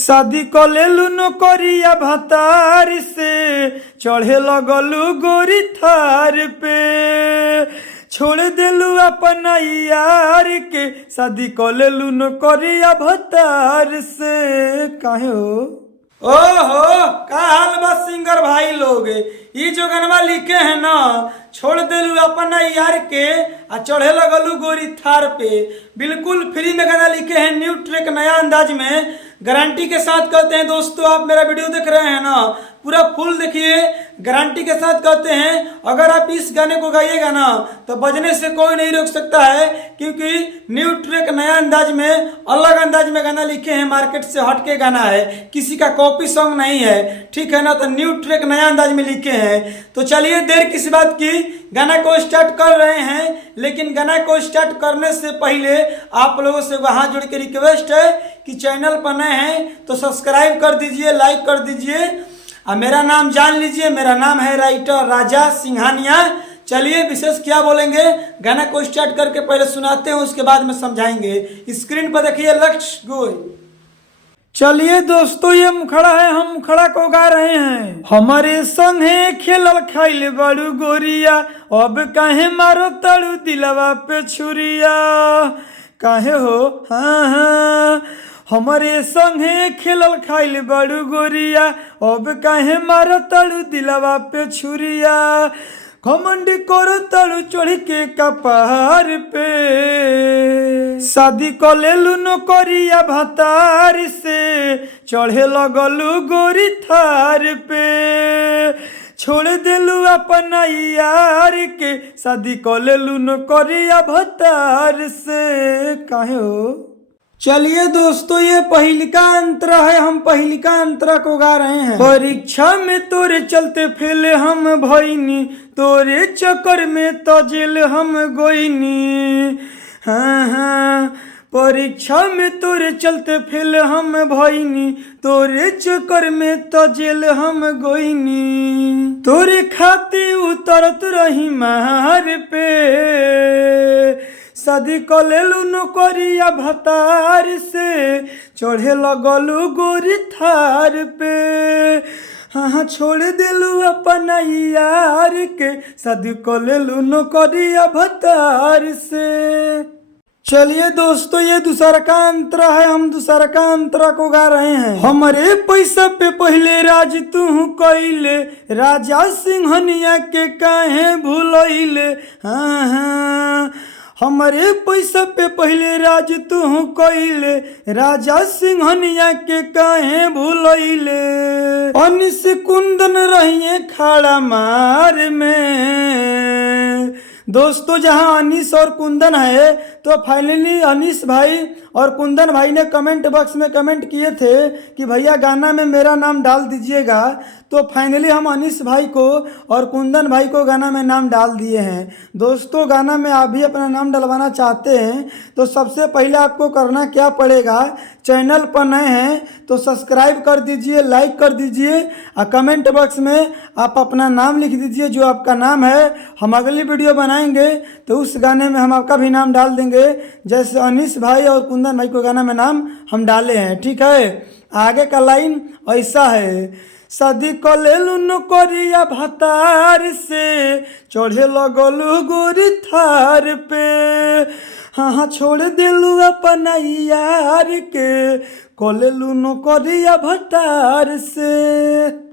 शादी कलेलू नौकरिया भतार से चढ़े लगलू गोरी थार पे छोड़ देलू अपना यार के शादी कलेलू नौकरिया भतार से काहे हो। ओहो का हाल बा सिंगर भाई लोग, ये जो गनवा लिखे हैं ना छोड़ देलू अपना यार के आ चढ़े लगलू गोरी थार पे, बिल्कुल फ्री में गाना लिखे हैं न्यू ट्रैक नया अंदाज में गारंटी के साथ कहते हैं। दोस्तों आप मेरा वीडियो देख रहे हैं ना पूरा फुल देखिए, गारंटी के साथ कहते हैं अगर आप इस गाने को गाइएगा ना तो बजने से कोई नहीं रोक सकता है, क्योंकि न्यू ट्रैक नया अंदाज में अलग अंदाज में गाना लिखे हैं, मार्केट से हटके गाना है, किसी का कॉपी सॉन्ग नहीं है, ठीक है ना। तो न्यू ट्रैक नया अंदाज में लिखे हैं। तो चलिए देर किस बात की, गाना को स्टार्ट कर रहे हैं। लेकिन गाना को स्टार्ट करने से पहले आप लोगों से वहां जुड़ के रिक्वेस्ट है कि चैनल पर नए हैं तो सब्सक्राइब कर दीजिए, लाइक कर दीजिए और मेरा नाम जान लीजिए, मेरा नाम है राइटर राजा सिंघानिया। चलिए विशेष क्या बोलेंगे, गाना को स्टार्ट करके पहले सुनाते हैं, उसके बाद में समझाएंगे। स्क्रीन पर देखिए, लेट्स गो। चलिए दोस्तों ये मुखड़ा है, हम मुखड़ा को गा रहे हैं। हमारे संगे खेलल खाइल बड़ू गोरिया, अब काहे मारो तड़ू दिलवा पे छुरिया, काहे हो हाँ हाँ। हमारे संगे खेलल खाइल बड़ू गोरिया, अब काहे मारो तड़ू दिलवा पे छुरिया, घमंडी करो तड़ू चढ़ के कपार पे, शादी कलेलू नौकरिया भतार से चढ़े लगलू गोरी थार पे छोड़ देलू अपना यार के शादी कलेलू नौकरिया भतार से काहे हो। चलिए दोस्तों ये पहिलिका अंतरा है, हम पहिलिका अंतरा को गा रहे हैं। परीक्षा में तोरे चलते फेल हम भईनी, तोरे चक्कर में तजेल हम गोईनी, हाँ हाँ। परीक्षा में तोरे चलते फेल हम भईनी, तोरे चक्कर में तजेल हम गोईनी, तोरे खाते उतरत रही मार पे शादी कलेलू नौकरिया भतार से चढ़े लगलू गोरी थार पे, हाँ छोड़ दिलू अपना यार के शादी कलेलू नौकरिया भतार से। चलिए दोस्तों ये दूसरा का अंतरा है, हम दूसरा का अंतरा को गा रहे हैं। हमारे पैसा पे पहले राज तू कइले, राजा सिंघनिया के काहे भूलइले, हाँ हाँ। हमारे पैसा पे पहले राज तू कइले, राजा सिंघनिया के काहे भूलइले, अनिस कुंदन रहिए खाड़ा मार में। दोस्तों जहां अनीस और कुंदन है तो फाइनली अनीस भाई और कुंदन भाई ने कमेंट बॉक्स में कमेंट किए थे कि भैया गाना में मेरा नाम डाल दीजिएगा, तो फाइनली हम अनीस भाई को और कुंदन भाई को गाना में नाम डाल दिए हैं। दोस्तों गाना में आप भी अपना नाम डलवाना चाहते हैं तो सबसे पहले आपको करना क्या पड़ेगा, चैनल पर नए हैं तो सब्सक्राइब कर दीजिए, लाइक कर दीजिए और कमेंट बॉक्स में आप अपना नाम लिख दीजिए जो आपका नाम है। हम अगली वीडियो बनाएंगे तो उस गाने में हम आपका भी नाम डाल देंगे, जैसे अनीस भाई और कुंदन भाई को गाना में नाम हम डाले हैं, ठीक है। आगे का लाइन ऐसा है, शादी कलेलू नौकरिया भतार से चढ़े लगलू गोरी थार पे, हाँ छोड़ दिलू अपना यार के कलेलू नौकरिया भतार से।